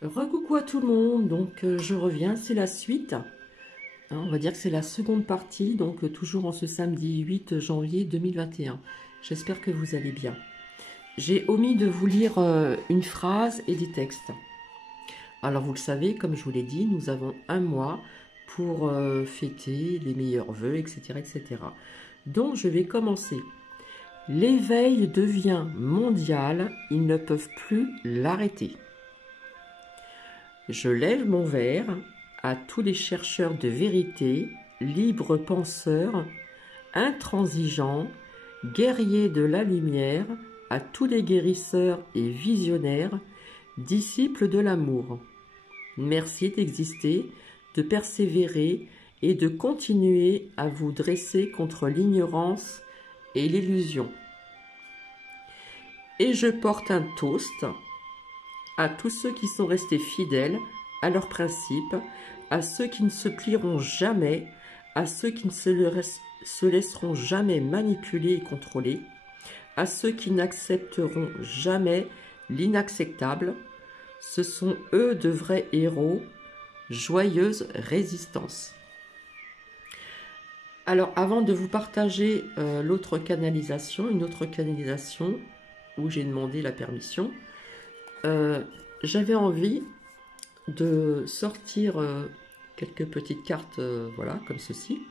Recoucou à tout le monde, donc je reviens, c'est la suite. On va dire que c'est la seconde partie, donc toujours en ce samedi 8 janvier 2021. J'espère que vous allez bien. J'ai omis de vous lire une phrase et des textes. Alors vous le savez, comme je vous l'ai dit, nous avons un mois pour fêter les meilleurs vœux, etc., etc. Donc je vais commencer. L'éveil devient mondial, ils ne peuvent plus l'arrêter. Je lève mon verre à tous les chercheurs de vérité, libres penseurs, intransigeants, guerriers de la lumière, à tous les guérisseurs et visionnaires, disciples de l'amour. Merci d'exister, de persévérer et de continuer à vous dresser contre l'ignorance et l'illusion. Et je porte un toast à tous ceux qui sont restés fidèles à leurs principes, à ceux qui ne se plieront jamais, à ceux qui ne se laisseront jamais manipuler et contrôler, à ceux qui n'accepteront jamais l'inacceptable. Ce sont eux de vrais héros, joyeuse résistance. Alors, avant de vous partager une autre canalisation où j'ai demandé la permission, j'avais envie de sortir quelques petites cartes, voilà, comme ceci.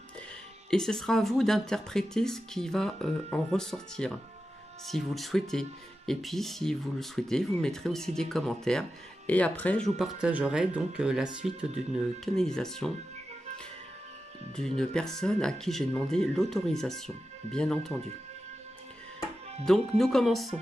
Et ce sera à vous d'interpréter ce qui va en ressortir, si vous le souhaitez. Et puis, si vous le souhaitez, vous mettrez aussi des commentaires. Et après, je vous partagerai donc la suite d'une canalisation d'une personne à qui j'ai demandé l'autorisation, bien entendu. Donc, nous commençons.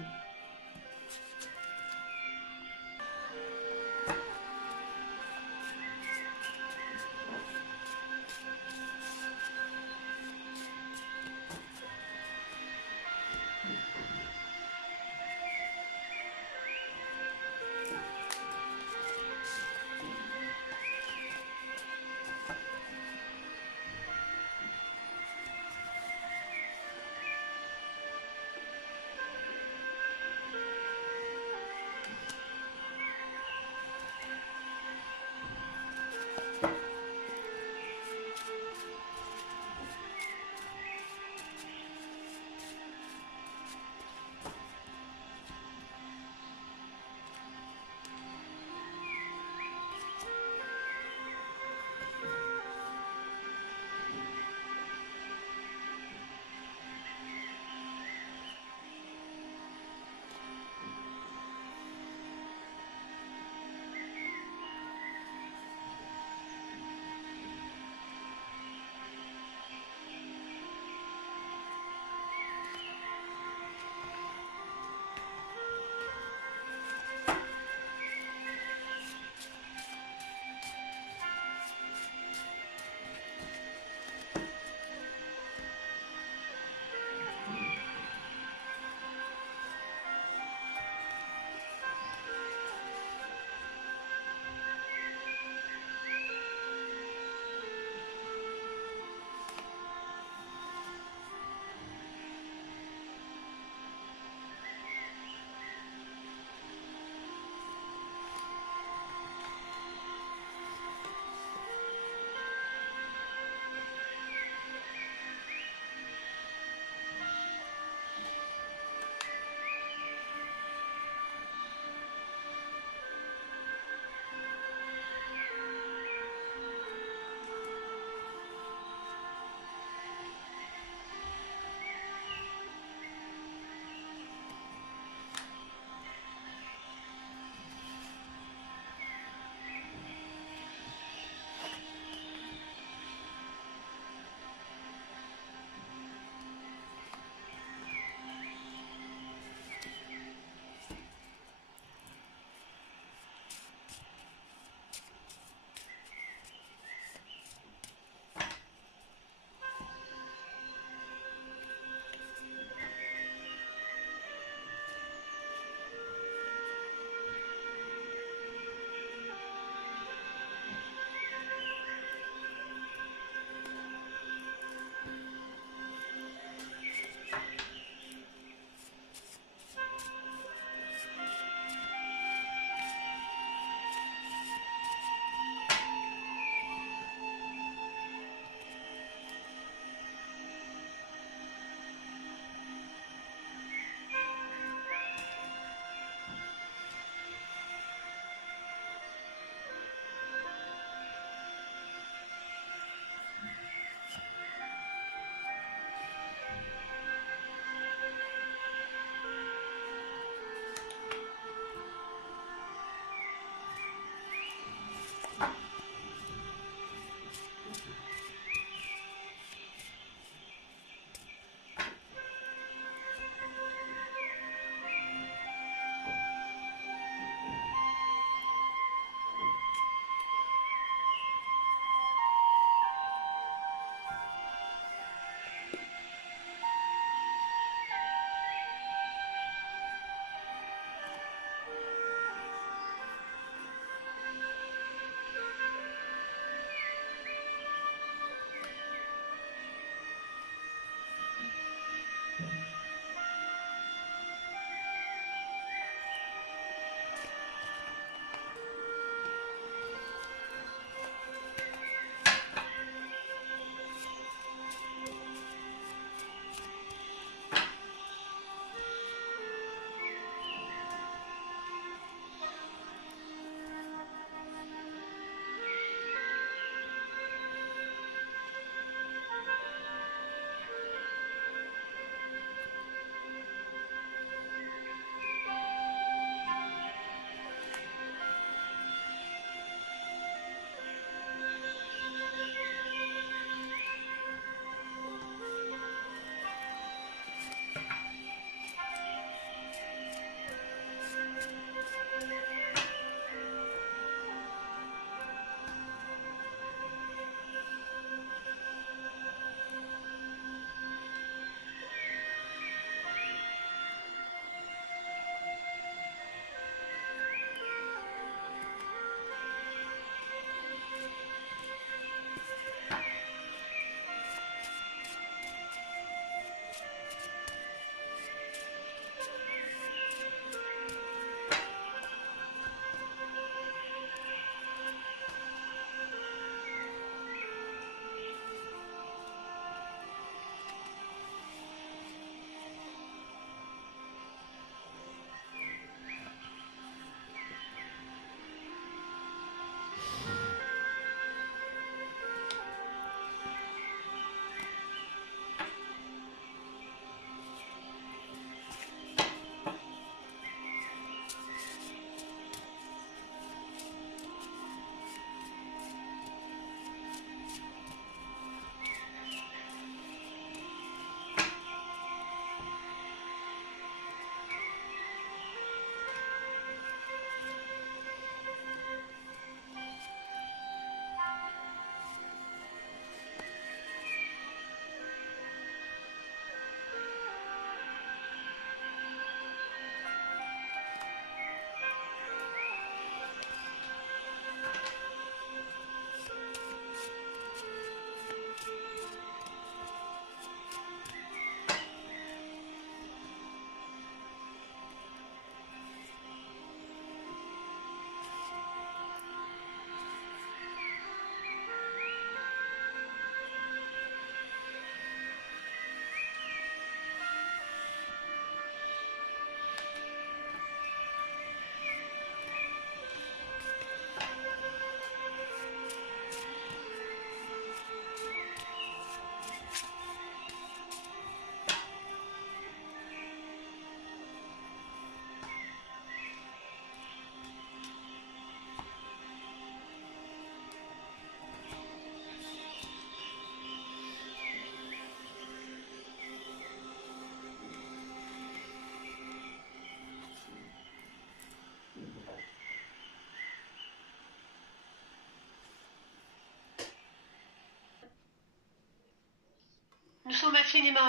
Nous sommes infiniment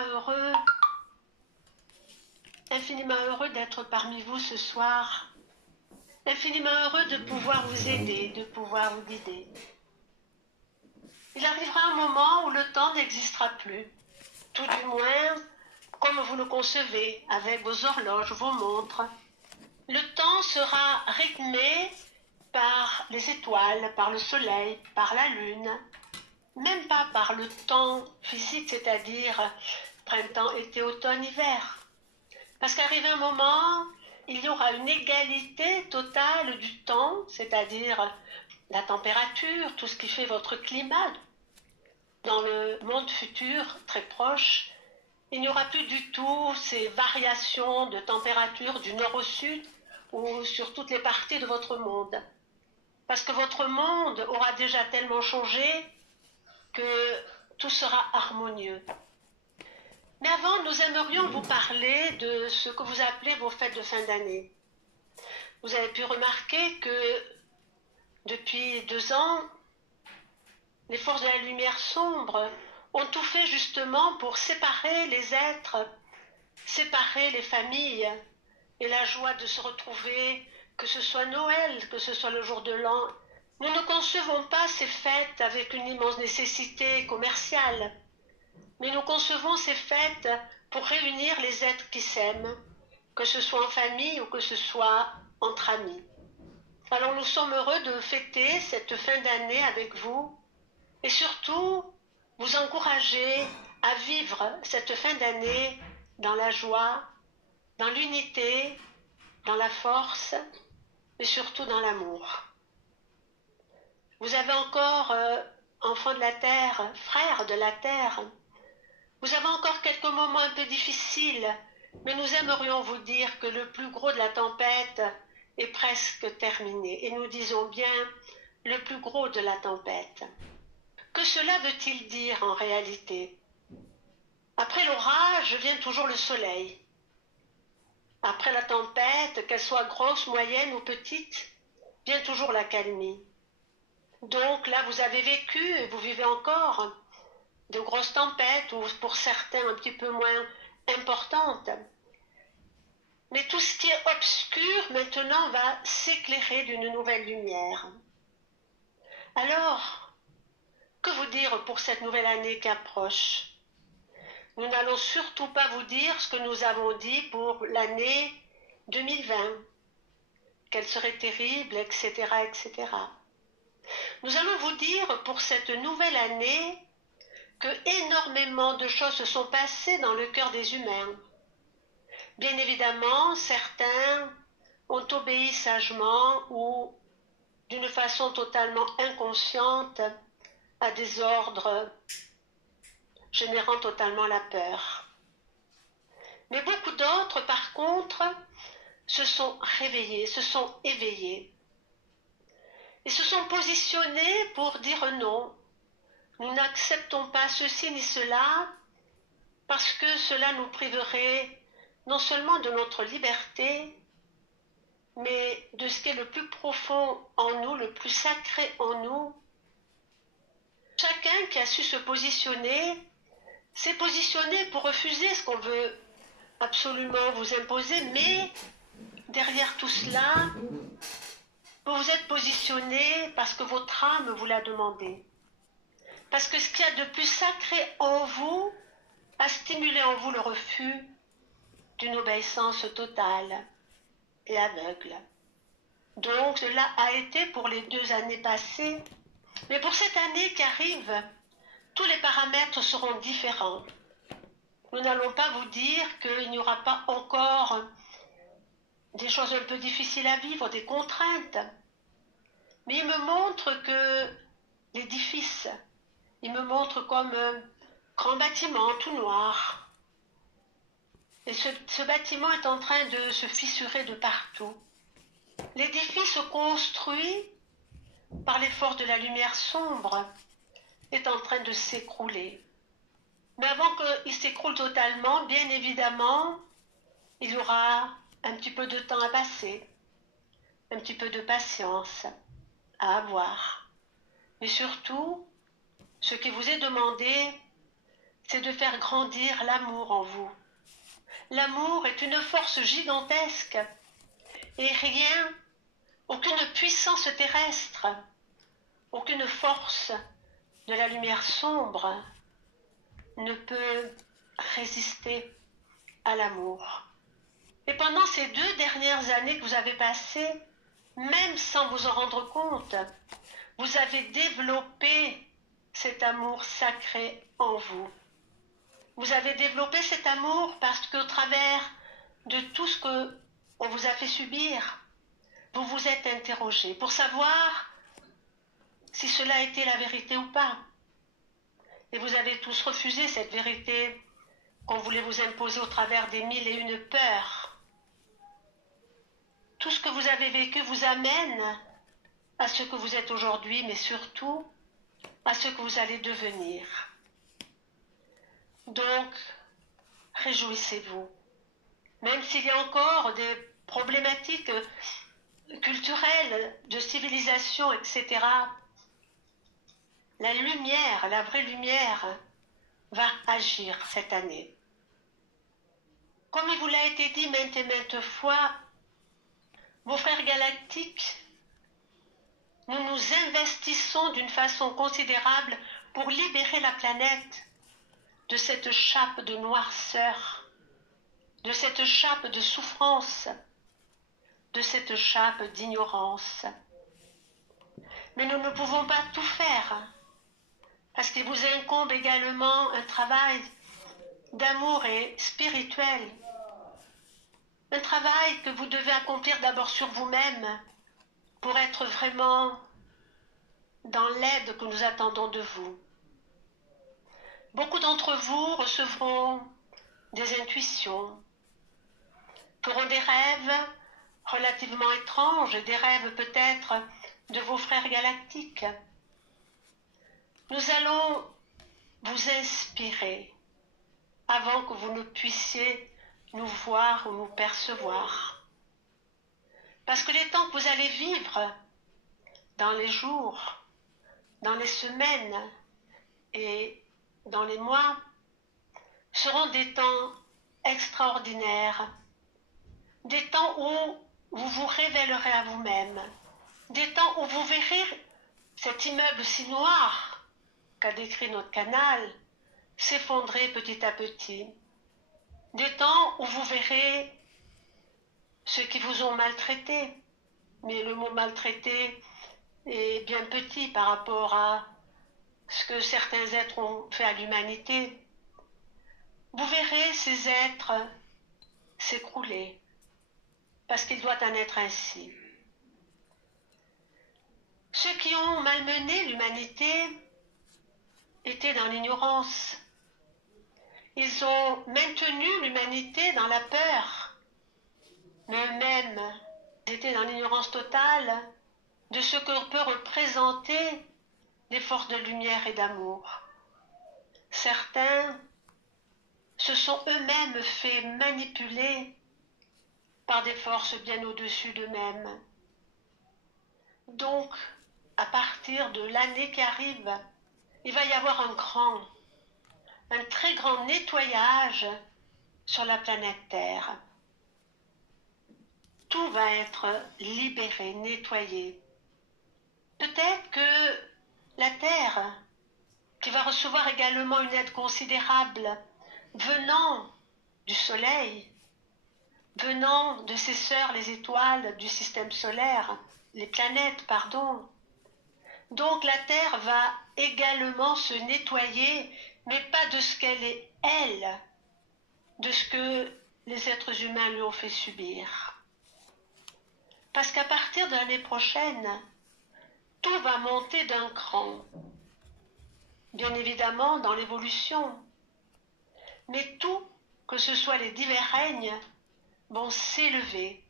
heureux d'être parmi vous ce soir, infiniment heureux de pouvoir vous aider, de pouvoir vous guider. Il arrivera un moment où le temps n'existera plus, tout du moins comme vous le concevez, avec vos horloges, vos montres. Le temps sera rythmé par les étoiles, par le soleil, par la lune, même pas par le temps physique, c'est-à-dire printemps, été, automne, hiver. Parce qu'arrivé un moment, il y aura une égalité totale du temps, c'est-à-dire la température, tout ce qui fait votre climat. Dans le monde futur, très proche, il n'y aura plus du tout ces variations de température du nord au sud ou sur toutes les parties de votre monde. Parce que votre monde aura déjà tellement changé que tout sera harmonieux. Mais avant, nous aimerions vous parler de ce que vous appelez vos fêtes de fin d'année. Vous avez pu remarquer que depuis 2 ans, les forces de la lumière sombre ont tout fait justement pour séparer les êtres, séparer les familles et la joie de se retrouver, que ce soit Noël, que ce soit le jour de l'an. Nous ne concevons pas ces fêtes avec une immense nécessité commerciale, mais nous concevons ces fêtes pour réunir les êtres qui s'aiment, que ce soit en famille ou que ce soit entre amis. Alors nous sommes heureux de fêter cette fin d'année avec vous et surtout vous encourager à vivre cette fin d'année dans la joie, dans l'unité, dans la force et surtout dans l'amour. Vous avez encore, enfants de la terre, frères de la terre, vous avez encore quelques moments un peu difficiles, mais nous aimerions vous dire que le plus gros de la tempête est presque terminé. Et nous disons bien le plus gros de la tempête. Que cela veut-il dire en réalité? Après l'orage vient toujours le soleil. Après la tempête, qu'elle soit grosse, moyenne ou petite, vient toujours l'accalmie. Donc là, vous avez vécu et vous vivez encore de grosses tempêtes, ou pour certains un petit peu moins importantes. Mais tout ce qui est obscur maintenant va s'éclairer d'une nouvelle lumière. Alors, que vous dire pour cette nouvelle année qui approche? Nous n'allons surtout pas vous dire ce que nous avons dit pour l'année 2020, qu'elle serait terrible, etc., etc. Nous allons vous dire pour cette nouvelle année que énormément de choses se sont passées dans le cœur des humains. Bien évidemment, certains ont obéi sagement ou d'une façon totalement inconsciente à des ordres générant totalement la peur. Mais beaucoup d'autres, par contre, se sont réveillés, se sont éveillés et se sont positionnés pour dire non. Nous n'acceptons pas ceci ni cela parce que cela nous priverait non seulement de notre liberté, mais de ce qui est le plus profond en nous, le plus sacré en nous. Chacun qui a su se positionner s'est positionné pour refuser ce qu'on veut absolument vous imposer, mais derrière tout cela, vous vous êtes positionné parce que votre âme vous l'a demandé. Parce que ce qu'il y a de plus sacré en vous a stimulé en vous le refus d'une obéissance totale et aveugle. Donc cela a été pour les 2 années passées, mais pour cette année qui arrive, tous les paramètres seront différents. Nous n'allons pas vous dire qu'il n'y aura pas encore des choses un peu difficiles à vivre, des contraintes, mais il me montre que l'édifice, il me montre comme un grand bâtiment tout noir. Et ce bâtiment est en train de se fissurer de partout. L'édifice construit par les forces de la lumière sombre est en train de s'écrouler. Mais avant qu'il s'écroule totalement, bien évidemment, il y aura un petit peu de temps à passer, un petit peu de patience à avoir. Mais surtout, ce qui vous est demandé, c'est de faire grandir l'amour en vous. L'amour est une force gigantesque et rien, aucune puissance terrestre, aucune force de la lumière sombre ne peut résister à l'amour. Et pendant ces 2 dernières années que vous avez passées, même sans vous en rendre compte, vous avez développé cet amour sacré en vous. Vous avez développé cet amour parce qu'au travers de tout ce qu'on vous a fait subir, vous vous êtes interrogé pour savoir si cela a été la vérité ou pas. Et vous avez tous refusé cette vérité qu'on voulait vous imposer au travers des 1001 peurs. Tout ce que vous avez vécu vous amène à ce que vous êtes aujourd'hui, mais surtout à ce que vous allez devenir. Donc, réjouissez-vous. Même s'il y a encore des problématiques culturelles, de civilisation, etc., la lumière, la vraie lumière, va agir cette année. Comme il vous l'a été dit maintes et maintes fois, vos frères galactiques, nous nous investissons d'une façon considérable pour libérer la planète de cette chape de noirceur, de cette chape de souffrance, de cette chape d'ignorance. Mais nous ne pouvons pas tout faire, parce qu'il vous incombe également un travail d'amour et spirituel, un travail que vous devez accomplir d'abord sur vous-même pour être vraiment dans l'aide que nous attendons de vous. Beaucoup d'entre vous recevront des intuitions, feront des rêves relativement étranges, des rêves peut-être de vos frères galactiques. Nous allons vous inspirer avant que vous ne puissiez nous voir ou nous percevoir. Parce que les temps que vous allez vivre dans les jours, dans les semaines et dans les mois seront des temps extraordinaires, des temps où vous vous révélerez à vous-même, des temps où vous verrez cet immeuble si noir qu'a décrit notre canal s'effondrer petit à petit, des temps où vous verrez ceux qui vous ont maltraité, mais le mot maltraité est bien petit par rapport à ce que certains êtres ont fait à l'humanité. Vous verrez ces êtres s'écrouler, parce qu'il doit en être ainsi. Ceux qui ont malmené l'humanité étaient dans l'ignorance. Ils ont maintenu l'humanité dans la peur, mais eux-mêmes étaient dans l'ignorance totale de ce que peut représenter les forces de lumière et d'amour. Certains se sont eux-mêmes fait manipuler par des forces bien au-dessus d'eux-mêmes. Donc, à partir de l'année qui arrive, il va y avoir un très grand nettoyage sur la planète Terre. Tout va être libéré, nettoyé. Peut-être que la Terre, qui va recevoir également une aide considérable venant du Soleil, venant de ses sœurs les étoiles du système solaire, les planètes, pardon. Donc la Terre va également se nettoyer, mais pas de ce qu'elle est, elle, de ce que les êtres humains lui ont fait subir. Parce qu'à partir de l'année prochaine, tout va monter d'un cran. Bien évidemment dans l'évolution. Mais tout, que ce soit les divers règnes, vont s'élever.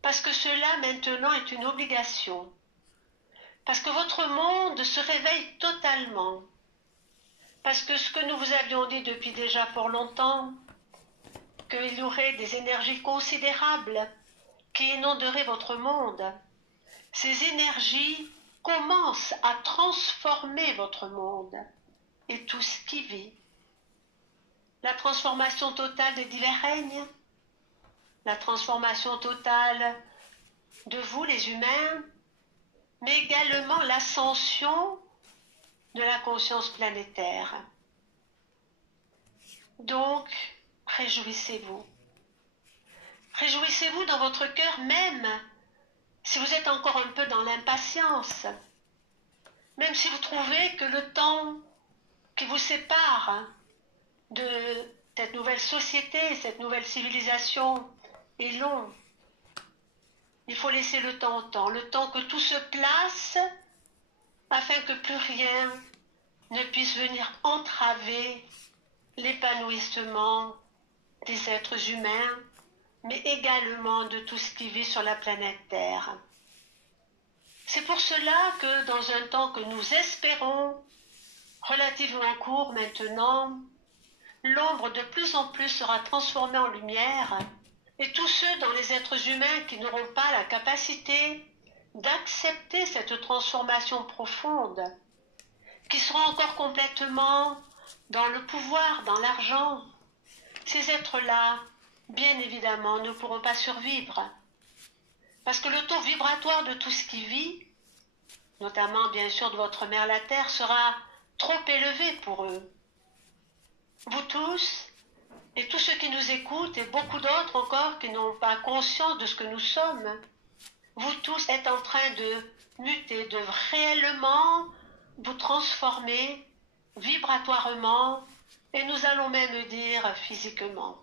Parce que cela maintenant est une obligation. Parce que votre monde se réveille totalement. Parce que ce que nous vous avions dit depuis déjà pour longtemps, qu'il y aurait des énergies considérables qui inonderaient votre monde, ces énergies commencent à transformer votre monde et tout ce qui vit. la transformation totale des divers règnes, la transformation totale de vous les humains, mais également l'ascension de la conscience planétaire. Donc, réjouissez-vous. Réjouissez-vous dans votre cœur même, si vous êtes encore un peu dans l'impatience, même si vous trouvez que le temps qui vous sépare de cette nouvelle société, cette nouvelle civilisation est long. Il faut laisser le temps que tout se place, afin que plus rien ne puisse venir entraver l'épanouissement des êtres humains, mais également de tout ce qui vit sur la planète Terre. C'est pour cela que dans un temps que nous espérons, relativement court maintenant, l'ombre de plus en plus sera transformée en lumière, et tous ceux dans les êtres humains qui n'auront pas la capacité d'accepter cette transformation profonde, qui seront encore complètement dans le pouvoir, dans l'argent, ces êtres-là, bien évidemment, ne pourront pas survivre. Parce que le taux vibratoire de tout ce qui vit, notamment bien sûr de votre mère la Terre, sera trop élevé pour eux. Vous tous, et tous ceux qui nous écoutent, et beaucoup d'autres encore qui n'ont pas conscience de ce que nous sommes, vous tous êtes en train de muter, de réellement vous transformer vibratoirement, et nous allons même dire physiquement.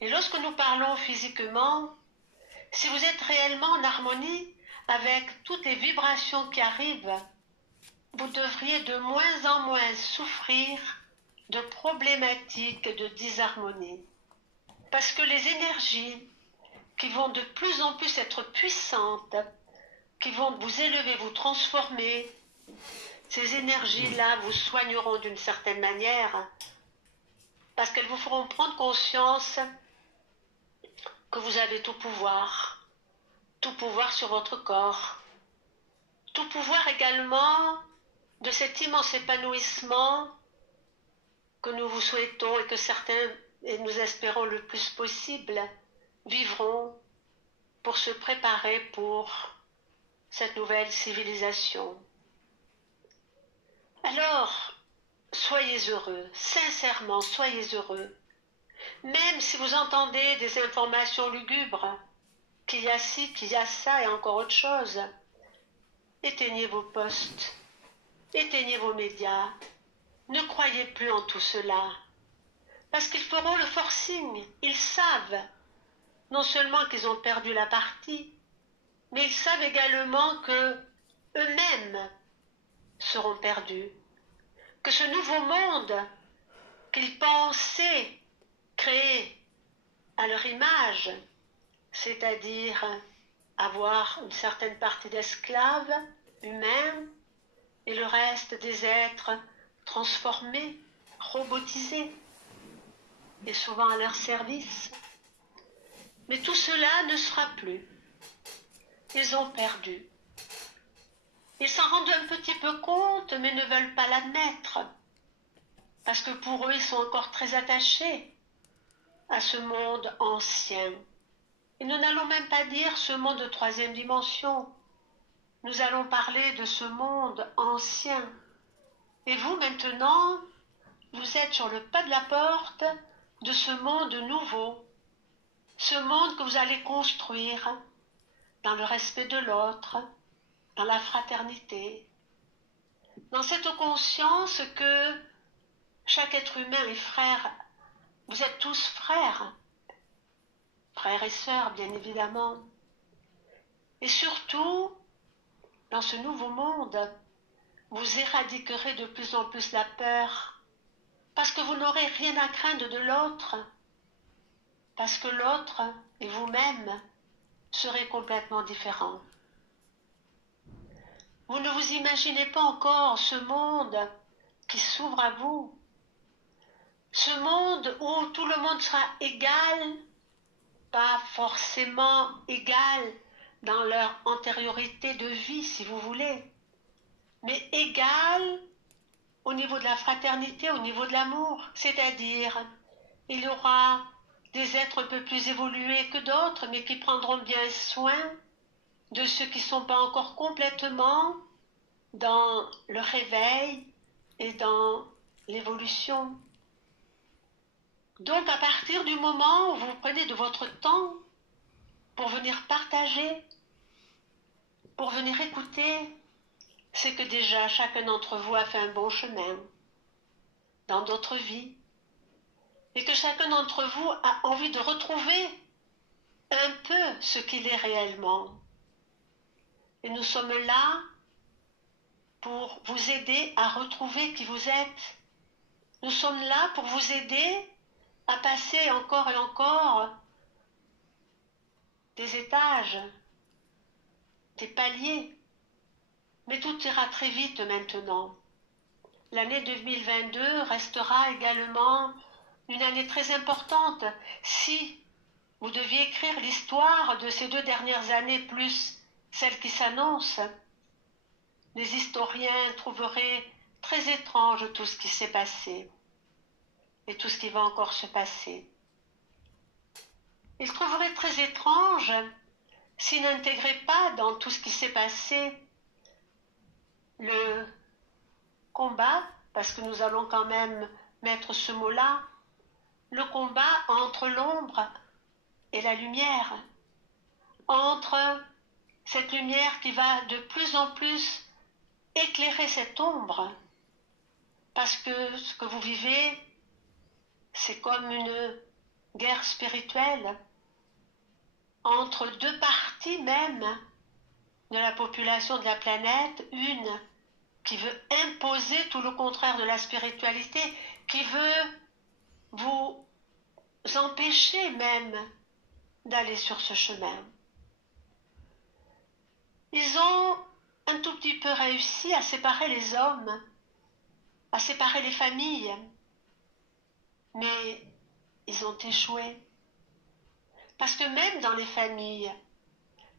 Et lorsque nous parlons physiquement, si vous êtes réellement en harmonie avec toutes les vibrations qui arrivent, vous devriez de moins en moins souffrir de problématiques de disharmonie. Parce que les énergies qui vont de plus en plus être puissantes, qui vont vous élever, vous transformer, ces énergies-là vous soigneront d'une certaine manière, parce qu'elles vous feront prendre conscience que vous avez tout pouvoir sur votre corps, tout pouvoir également de cet immense épanouissement que nous vous souhaitons et que certains, et nous espérons le plus possible, vivront pour se préparer pour cette nouvelle civilisation. Alors, soyez heureux, sincèrement, soyez heureux. Même si vous entendez des informations lugubres, qu'il y a ci, qu'il y a ça et encore autre chose, éteignez vos postes, éteignez vos médias, ne croyez plus en tout cela, parce qu'ils feront le forcing, ils savent, non seulement qu'ils ont perdu la partie, mais ils savent également que eux-mêmes seront perdus, que ce nouveau monde qu'ils pensaient créer à leur image, c'est-à-dire avoir une certaine partie d'esclaves humains et le reste des êtres transformés, robotisés et souvent à leur service. Mais tout cela ne sera plus. Ils ont perdu. Ils s'en rendent un petit peu compte, mais ne veulent pas l'admettre, parce que pour eux, ils sont encore très attachés à ce monde ancien. Et nous n'allons même pas dire ce monde de troisième dimension. Nous allons parler de ce monde ancien. Et vous, maintenant, vous êtes sur le pas de la porte de ce monde nouveau. Ce monde que vous allez construire dans le respect de l'autre, dans la fraternité, dans cette conscience que chaque être humain est frère. Vous êtes tous frères, frères et sœurs, bien évidemment. Et surtout, dans ce nouveau monde, vous éradiquerez de plus en plus la peur, parce que vous n'aurez rien à craindre de l'autre, parce que l'autre et vous-même serez complètement différents. Vous ne vous imaginez pas encore ce monde qui s'ouvre à vous, ce monde où tout le monde sera égal, pas forcément égal dans leur antériorité de vie, si vous voulez, mais égal au niveau de la fraternité, au niveau de l'amour, c'est-à-dire il y aura des êtres un peu plus évolués que d'autres, mais qui prendront bien soin de ceux qui ne sont pas encore complètement dans le réveil et dans l'évolution. Donc à partir du moment où vous prenez de votre temps pour venir partager, pour venir écouter, c'est que déjà chacun d'entre vous a fait un bon chemin dans d'autres vies et que chacun d'entre vous a envie de retrouver un peu ce qu'il est réellement. Et nous sommes là pour vous aider à retrouver qui vous êtes. Nous sommes là pour vous aider à passer encore et encore des étages, des paliers. Mais tout ira très vite maintenant. L'année 2022 restera également une année très importante. Si vous deviez écrire l'histoire de ces 2 dernières années plus celle qui s'annonce, les historiens trouveraient très étrange tout ce qui s'est passé et tout ce qui va encore se passer. Ils trouveraient très étrange s'ils n'intégraient pas dans tout ce qui s'est passé le combat, parce que nous allons quand même mettre ce mot-là, le combat entre l'ombre et la lumière, entre cette lumière qui va de plus en plus éclairer cette ombre, parce que ce que vous vivez, c'est comme une guerre spirituelle entre 2 parties même de la population de la planète, une qui veut imposer tout le contraire de la spiritualité, qui veut vous empêcher même d'aller sur ce chemin. Ils ont un tout petit peu réussi à séparer les hommes, à séparer les familles, mais ils ont échoué. Parce que même dans les familles,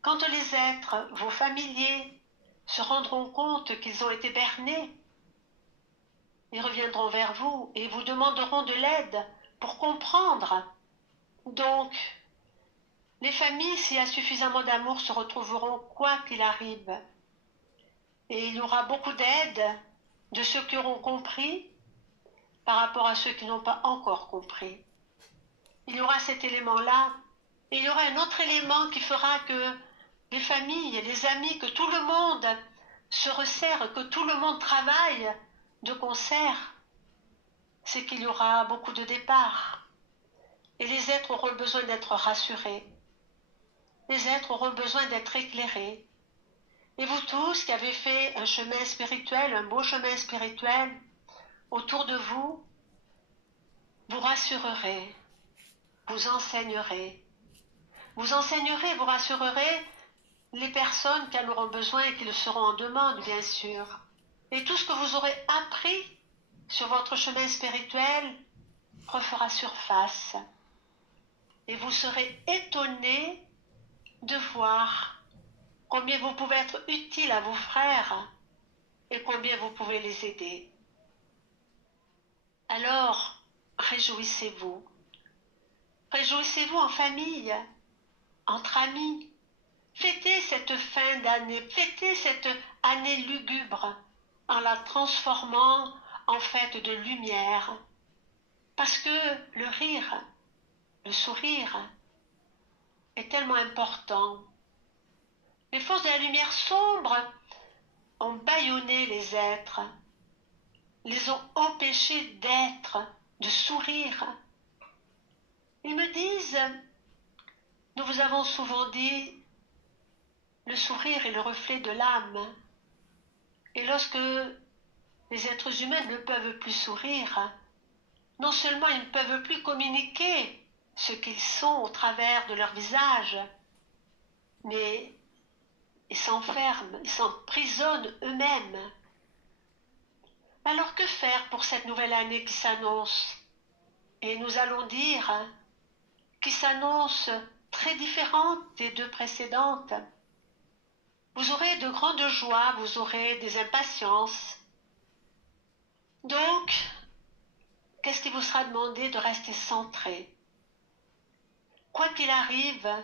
quand les êtres, vos familiers, se rendront compte qu'ils ont été bernés, ils reviendront vers vous et vous demanderont de l'aide pour comprendre. Donc, les familles, s'il y a suffisamment d'amour, se retrouveront quoi qu'il arrive. Et il y aura beaucoup d'aide de ceux qui auront compris par rapport à ceux qui n'ont pas encore compris. Il y aura cet élément-là. Et il y aura un autre élément qui fera que les familles, les amis, que tout le monde se resserre, que tout le monde travaille de concert. C'est qu'il y aura beaucoup de départs. Et les êtres auront besoin d'être rassurés. Les êtres auront besoin d'être éclairés. Et vous tous qui avez fait un chemin spirituel, un beau chemin spirituel, autour de vous, vous rassurerez, vous enseignerez. Vous enseignerez, vous rassurerez les personnes qui en auront besoin et qui le seront en demande, bien sûr. Et tout ce que vous aurez appris sur votre chemin spirituel refera surface. Et vous serez étonnés de voir combien vous pouvez être utile à vos frères et combien vous pouvez les aider. Alors, réjouissez-vous. Réjouissez-vous en famille, entre amis. Fêtez cette fin d'année, fêtez cette année lugubre en la transformant en fête de lumière. Parce que le rire, le sourire est tellement important. Les forces de la lumière sombre ont bâillonné les êtres, les ont empêchés d'être, de sourire. Ils me disent, nous vous avons souvent dit, le sourire est le reflet de l'âme. Et lorsque les êtres humains ne peuvent plus sourire, non seulement ils ne peuvent plus communiquer ce qu'ils sont au travers de leur visage, mais ils s'enferment, ils s'emprisonnent eux-mêmes. Alors que faire pour cette nouvelle année qui s'annonce? Et nous allons dire qui s'annonce très différente des 2 précédentes. Vous aurez de grandes joies, vous aurez des impatiences. Donc, qu'est-ce qui vous sera demandé? De rester centré. Quoi qu'il arrive,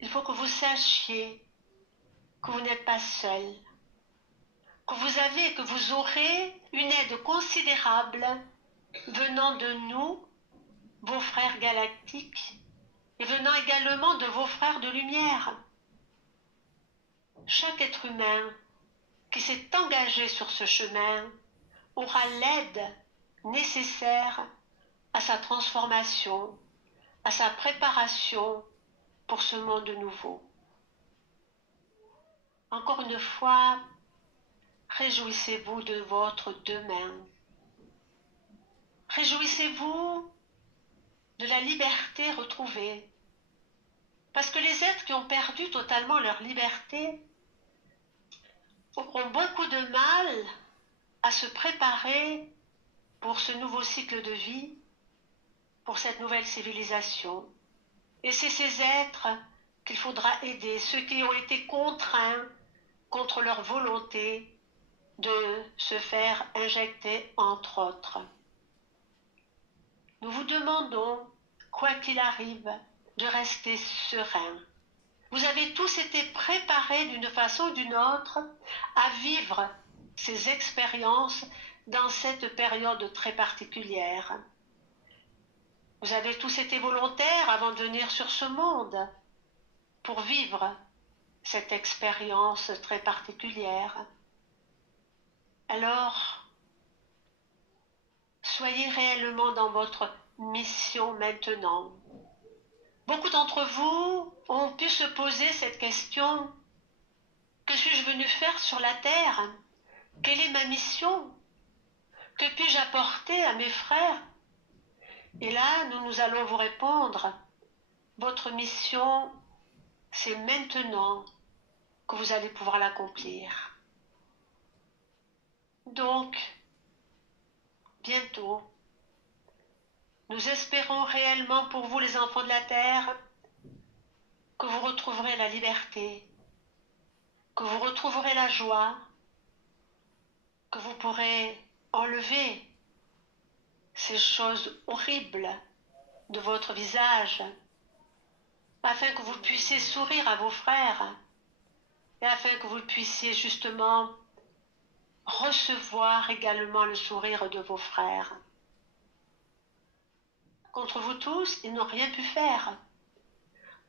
il faut que vous sachiez que vous n'êtes pas seul, que vous avez et que vous aurez une aide considérable venant de nous, vos frères galactiques, et venant également de vos frères de lumière. Chaque être humain qui s'est engagé sur ce chemin aura l'aide nécessaire à sa transformation, à sa préparation pour ce monde nouveau. Encore une fois, réjouissez-vous de votre demain. Réjouissez-vous de la liberté retrouvée. Parce que les êtres qui ont perdu totalement leur liberté auront beaucoup de mal à se préparer pour ce nouveau cycle de vie, pour cette nouvelle civilisation. Et c'est ces êtres qu'il faudra aider, ceux qui ont été contraints contre leur volonté de se faire injecter, entre autres. Nous vous demandons, quoi qu'il arrive, de rester serein. Vous avez tous été préparés d'une façon ou d'une autre à vivre ces expériences dans cette période très particulière. Vous avez tous été volontaires avant de venir sur ce monde pour vivre cette expérience très particulière. Alors, soyez réellement dans votre mission maintenant. Beaucoup d'entre vous ont pu se poser cette question: que suis-je venu faire sur la terre? Quelle est ma mission? Que puis-je apporter à mes frères? Et là, nous allons vous répondre: votre mission, c'est maintenant que vous allez pouvoir l'accomplir. Donc, bientôt, nous espérons réellement pour vous, les enfants de la terre, que vous retrouverez la liberté, que vous retrouverez la joie, que vous pourrez enlever ces choses horribles de votre visage, afin que vous puissiez sourire à vos frères, et afin que vous puissiez justement recevoir également le sourire de vos frères. Contre vous tous, ils n'ont rien pu faire.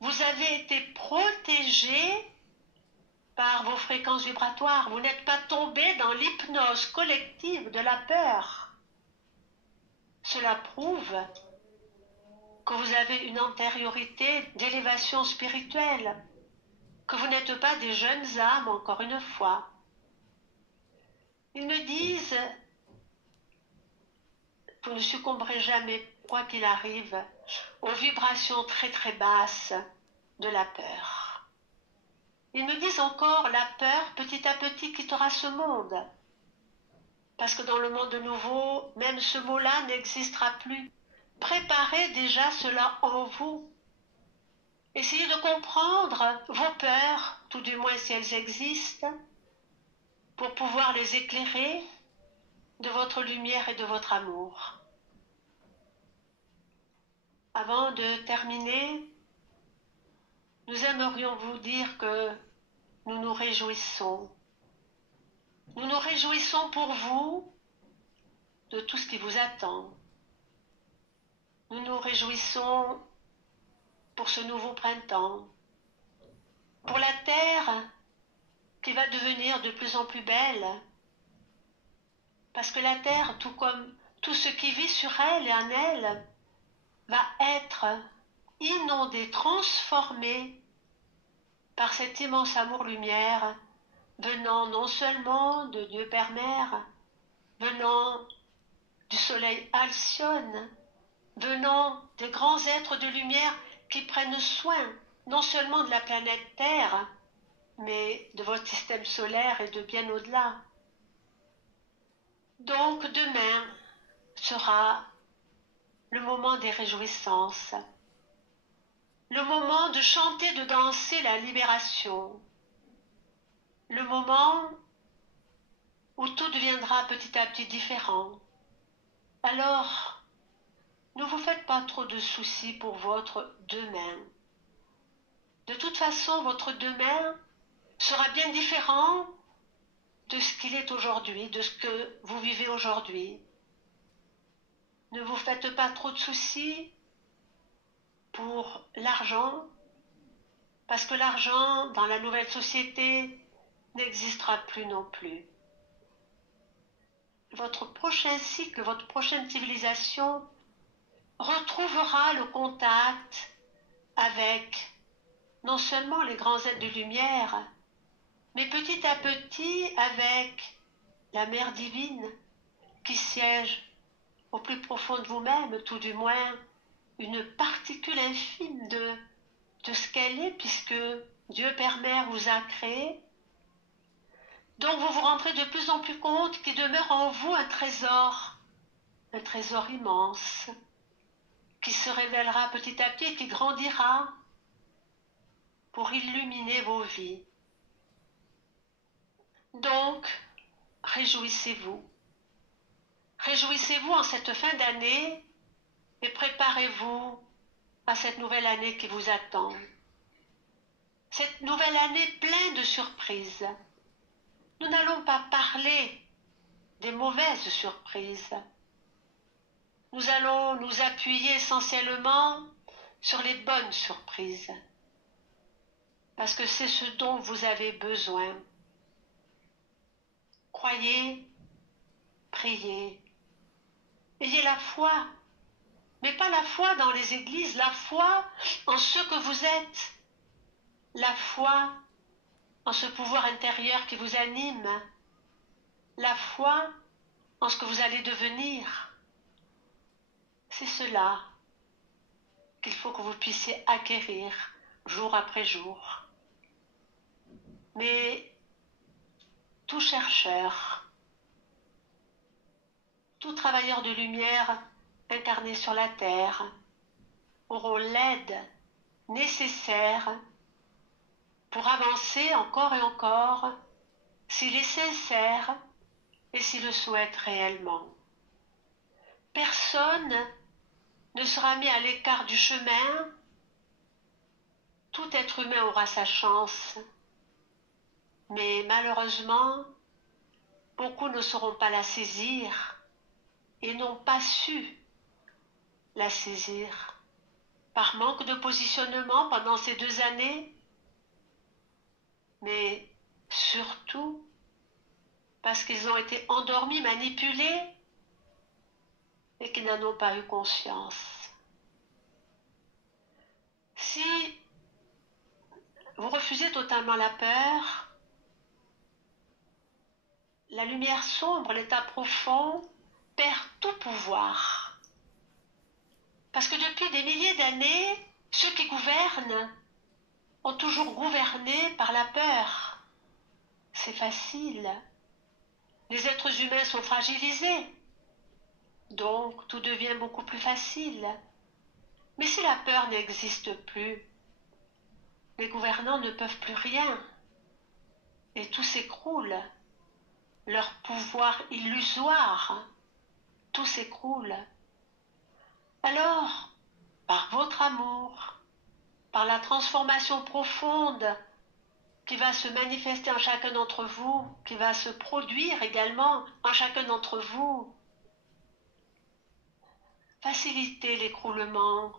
Vous avez été protégés par vos fréquences vibratoires. Vous n'êtes pas tombés dans l'hypnose collective de la peur. Cela prouve que vous avez une antériorité d'élévation spirituelle, que vous n'êtes pas des jeunes âmes, encore une fois. Ils me disent: vous ne succomberez jamais, quoi qu'il arrive, aux vibrations très très basses de la peur. Ils me disent encore: la peur petit à petit quittera ce monde, parce que dans le monde nouveau, même ce mot-là n'existera plus. Préparez déjà cela en vous. Essayez de comprendre vos peurs, tout du moins si elles existent, pour pouvoir les éclairer de votre lumière et de votre amour. Avant de terminer, nous aimerions vous dire que nous nous réjouissons. Nous nous réjouissons pour vous de tout ce qui vous attend. Nous nous réjouissons pour ce nouveau printemps, pour la terre qui va devenir de plus en plus belle, parce que la terre, tout comme tout ce qui vit sur elle et en elle, va être inondée, transformée par cet immense amour-lumière venant non seulement de Dieu Père-Mère, venant du soleil Alcyone, venant des grands êtres de lumière qui prennent soin non seulement de la planète Terre, mais de votre système solaire et de bien au-delà. Donc demain sera le moment des réjouissances, le moment de chanter, de danser la libération, le moment où tout deviendra petit à petit différent. Alors, ne vous faites pas trop de soucis pour votre demain. De toute façon, votre demain sera bien différent de ce qu'il est aujourd'hui, de ce que vous vivez aujourd'hui. Ne vous faites pas trop de soucis pour l'argent, parce que l'argent, dans la nouvelle société, n'existera plus non plus. Votre prochain cycle, votre prochaine civilisation retrouvera le contact avec non seulement les grands êtres de lumière, mais petit à petit avec la mère divine qui siège au plus profond de vous-même, tout du moins une particule infime de ce qu'elle est, puisque Dieu Père Mère vous a créé. Donc vous vous rendrez de plus en plus compte qu'il demeure en vous un trésor immense, qui se révélera petit à petit et qui grandira pour illuminer vos vies. Donc, réjouissez-vous. Réjouissez-vous en cette fin d'année et préparez-vous à cette nouvelle année qui vous attend. Cette nouvelle année pleine de surprises. Nous n'allons pas parler des mauvaises surprises. Nous allons nous appuyer essentiellement sur les bonnes surprises. Parce que c'est ce dont vous avez besoin. Croyez, priez, ayez la foi, mais pas la foi dans les églises, la foi en ce que vous êtes, la foi en ce pouvoir intérieur qui vous anime, la foi en ce que vous allez devenir. C'est cela qu'il faut que vous puissiez acquérir jour après jour. Mais tout chercheur, tout travailleur de lumière incarné sur la terre auront l'aide nécessaire pour avancer encore et encore s'il est sincère et s'il le souhaite réellement. Personne ne sera mis à l'écart du chemin. Tout être humain aura sa chance, mais malheureusement, beaucoup ne sauront pas la saisir et n'ont pas su la saisir par manque de positionnement pendant ces 2 années, mais surtout parce qu'ils ont été endormis, manipulés et qu'ils n'en ont pas eu conscience. Si vous refusez totalement la peur, la lumière sombre, l'état profond, perd tout pouvoir. Parce que depuis des milliers d'années, ceux qui gouvernent ont toujours gouverné par la peur. C'est facile. Les êtres humains sont fragilisés. Donc tout devient beaucoup plus facile. Mais si la peur n'existe plus, les gouvernants ne peuvent plus rien. Et tout s'écroule. Leur pouvoir illusoire, tout s'écroule. Alors, par votre amour, par la transformation profonde qui va se manifester en chacun d'entre vous, qui va se produire également en chacun d'entre vous, facilitez l'écroulement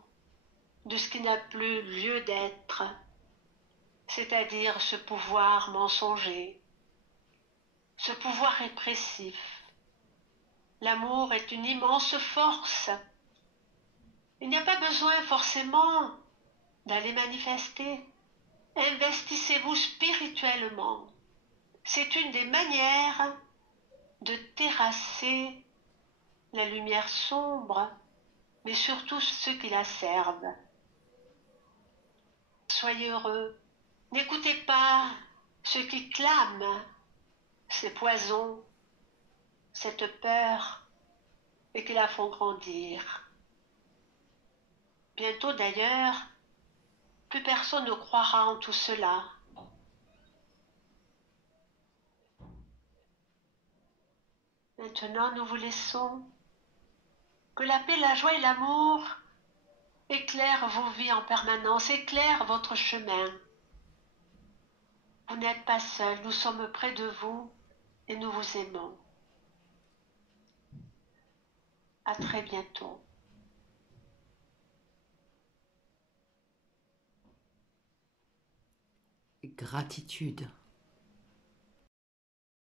de ce qui n'a plus lieu d'être, c'est-à-dire ce pouvoir mensonger, ce pouvoir répressif. L'amour est une immense force. Il n'y a pas besoin forcément d'aller manifester. Investissez-vous spirituellement. C'est une des manières de terrasser la lumière sombre, mais surtout ceux qui la servent. Soyez heureux. N'écoutez pas ceux qui clament ces poisons, cette peur, et qui la font grandir. Bientôt d'ailleurs, plus personne ne croira en tout cela. Maintenant, nous vous laissons. Que la paix, la joie et l'amour éclairent vos vies en permanence, éclairent votre chemin. Vous n'êtes pas seul, nous sommes près de vous et nous vous aimons. À très bientôt. Gratitude.